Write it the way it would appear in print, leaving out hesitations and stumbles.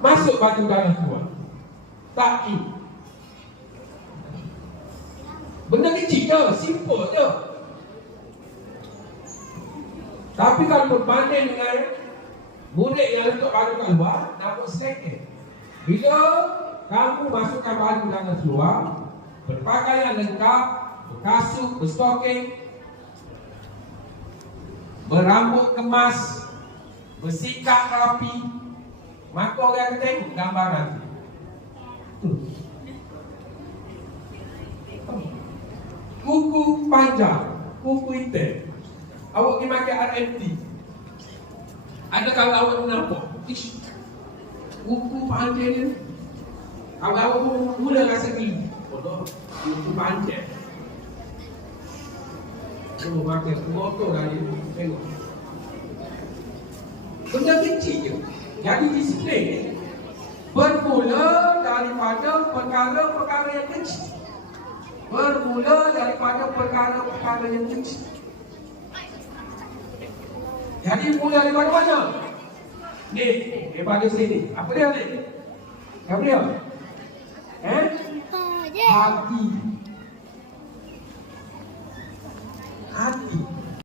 Masuk baju dalam keluar. Tak in. Benda kecil je, simple je. Tapi kalau berbanding dengan murid yang letak baju kat luar, nampak second. Bila kamu masukkan baju dalam keluar, berpakaian lengkap, berkasut, berstocking, berambut kemas, bersikap rapi, maka orang akan tengok gambaran tu. Kuku panjang, kuku hitam. Awak pergi makan RMT. Ada kawan awak nampak, ish, kuku panjang ni. Awak pun mula rasa geli. Kuku panjang. Oh, makan motor dah dia. Tengok. Benda kecil je. Jadi disiplin ni bermula daripada perkara-perkara yang kecil. Bermula daripada perkara-perkara yang kecil. Jadi mula daripada mana? Ni, daripada sini. Apa dia ni? Apa dia? Hati.